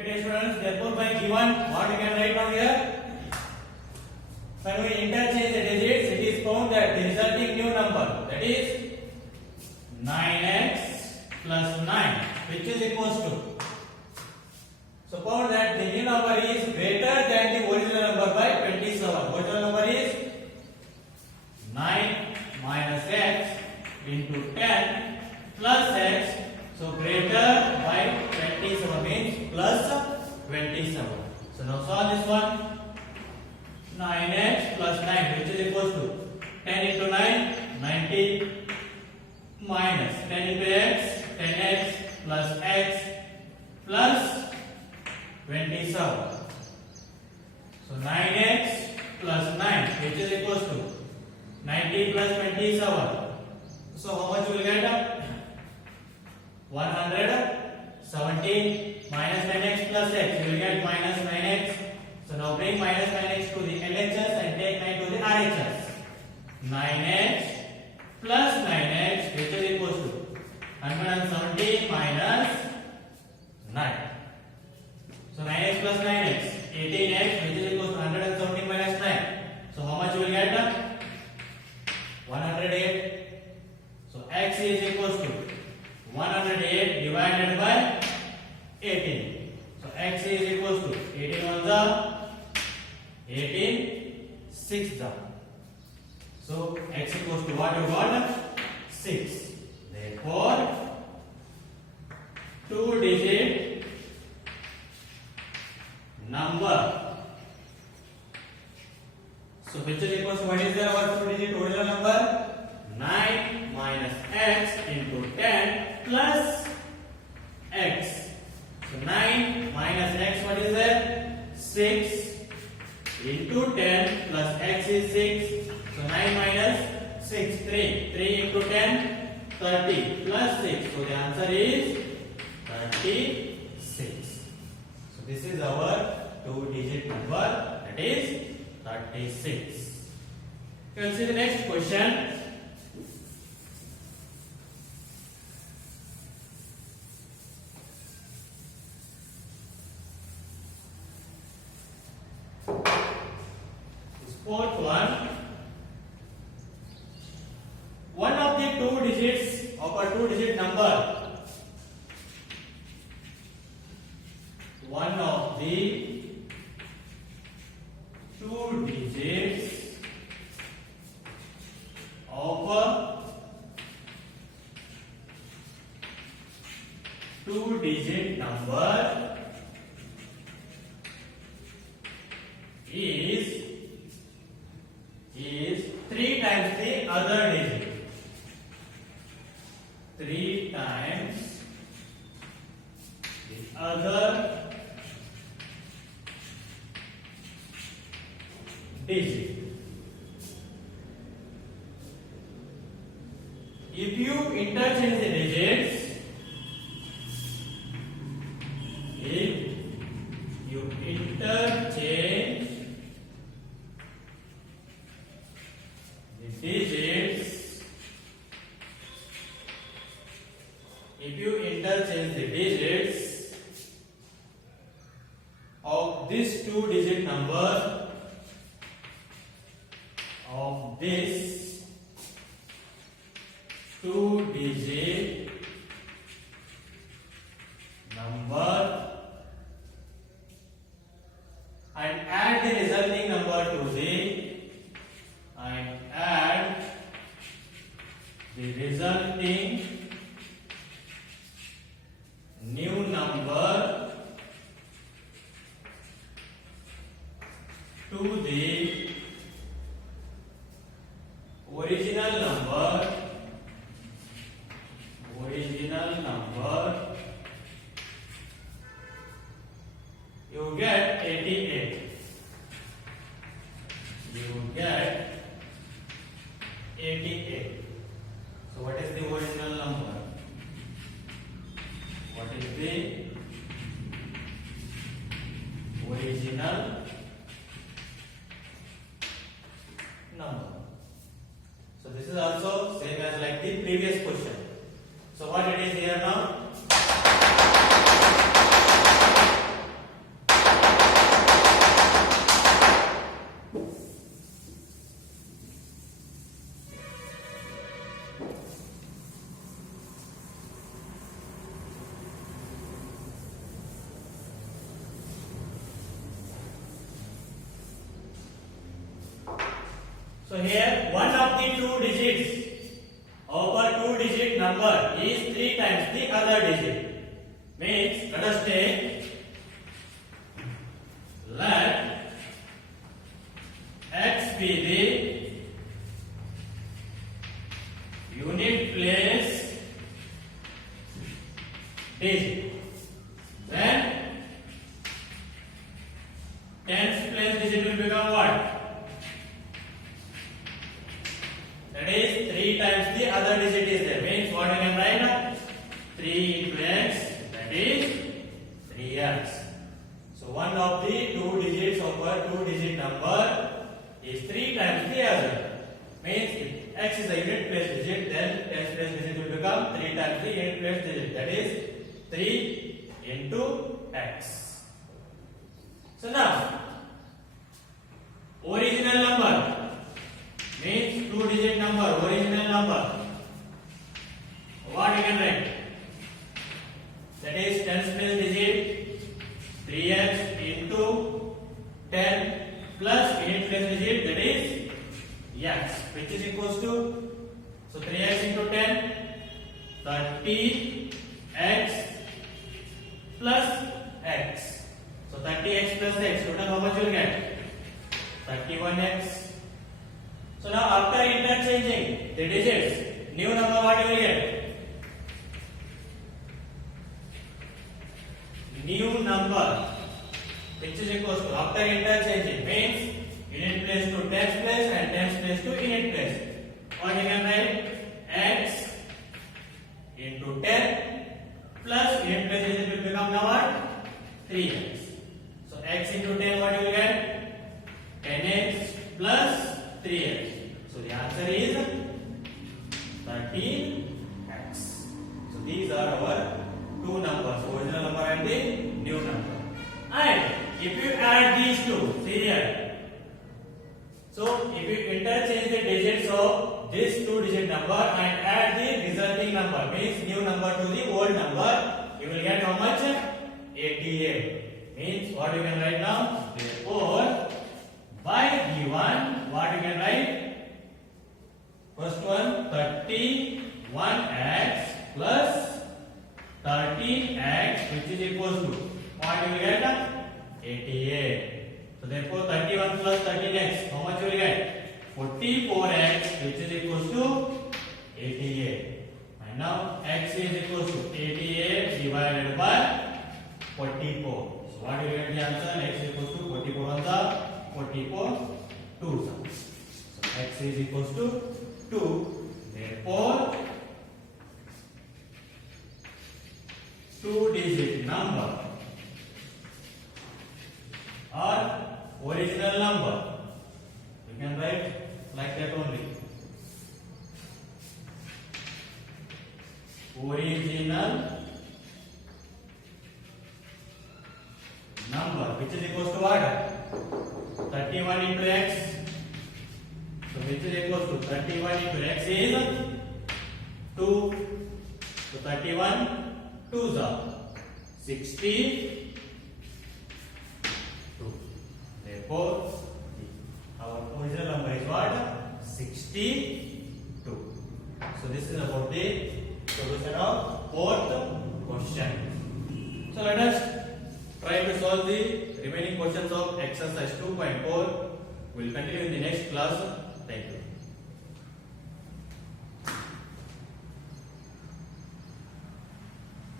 Okay, dear students, therefore by given what we can write down here? When we interchange the digits, it is found that the resulting new number, that is 9x plus 9, which is equals to. So found that the new number is greater than the original number by 27. Original number is 9 minus x into 10 plus x. So greater by 27 means plus 27. So now solve this one. 9x plus 9, which is equals to 10 into 9, 90 minus 10 into x, 10x plus x plus 27. So 9x plus 9, which is equals to 90 plus 27. So how much you will get? 170 minus 10x plus x, you will get minus 9x. So now bring minus 9x to the LHS and take 9 to the RHS. 9x plus 9x, which is equals to 170 minus 9. So 9x plus 9x, 18x, which is equals to 170 minus 9. So how much you will get? 108. So x is equals to 108 divided by 18. So x is equals to 18 on the 18 6 the. So x equals to what you got? 6. Therefore, 2-digit number. So which is equals to what is there? Our 2-digit original number? 9 minus x into 10 plus x. So 9 minus x, what is that? 6 into 10 plus x is 6. So 9 minus 6, 3. 3 into 10, 30 plus 6. So the answer is 36. So this is our 2-digit number, that is 36. You will see the next question. Fourth one. One of the 2 digits of a 2-digit number. One of the 2 digits of a 2-digit number is 3 times the other digit. 3 times the other digit. If you interchange the digits, if you interchange digits, if you interchange the digits of this 2-digit number, of this 2-digit number, and add the resulting number to the resulting new number to the original number, you get 88. You get 88. So what is the original number? What is the original number? So this is also same as like the previous question. So what it is here now? So here one of the two digits of a two-digit number is 3 times the other digit. Means let us take, let x be the unit place digit. Then tens place digit will become what? That is 3 times the other digit is there. Means what I can write? 3 into x, that is 3x. So one of the two digits of a two-digit number is 3 times the other. Means if x is a unit place digit, then tens place digit will become 3 times the unit place digit. That is 3 into x. So now original number means two-digit number, original number. What you can write? That is tens place digit 3x into 10 plus unit place digit, that is x, which is equals to, so 3x into 10, 30x plus x. So 30x plus x, total how much you will get? 31x. So now after interchanging the digits, new number what you will get? New number, which is equals to, after interchanging means unit place to tens place and tens place to unit place. What you can write? X into 10 plus unit place digit will become now what? 3x. So x into 10 what you will get? 10x plus 3x. So the answer is 13x. So these are our two numbers, original number and the new number. And if you add these two, see here. So if you interchange the digits of this two-digit number and add the resulting number, means new number to the old number, you will get how much? 88. Means what you can write now? Therefore, by given, what you can write? First one, 31x plus 13x, which is equals to, what you will get? 88. So therefore 31 plus 13x, how much you will get? 44x, which is equals to 88. And now x is equals to 88 divided by 44. So what you will get the answer? X is equals to 44 on the 44 2s. So x is equals to 2. Therefore two-digit number or original number, you can write like that only. Original number, which is equals to what? 31 into x. So which is equals to 31 into x is 2. So 31 2s are 62. Therefore, our original number is what? 62. So this is about the solution of fourth question. So let us try to solve the remaining questions of exercise 2.4. We will continue in the next class. Thank you.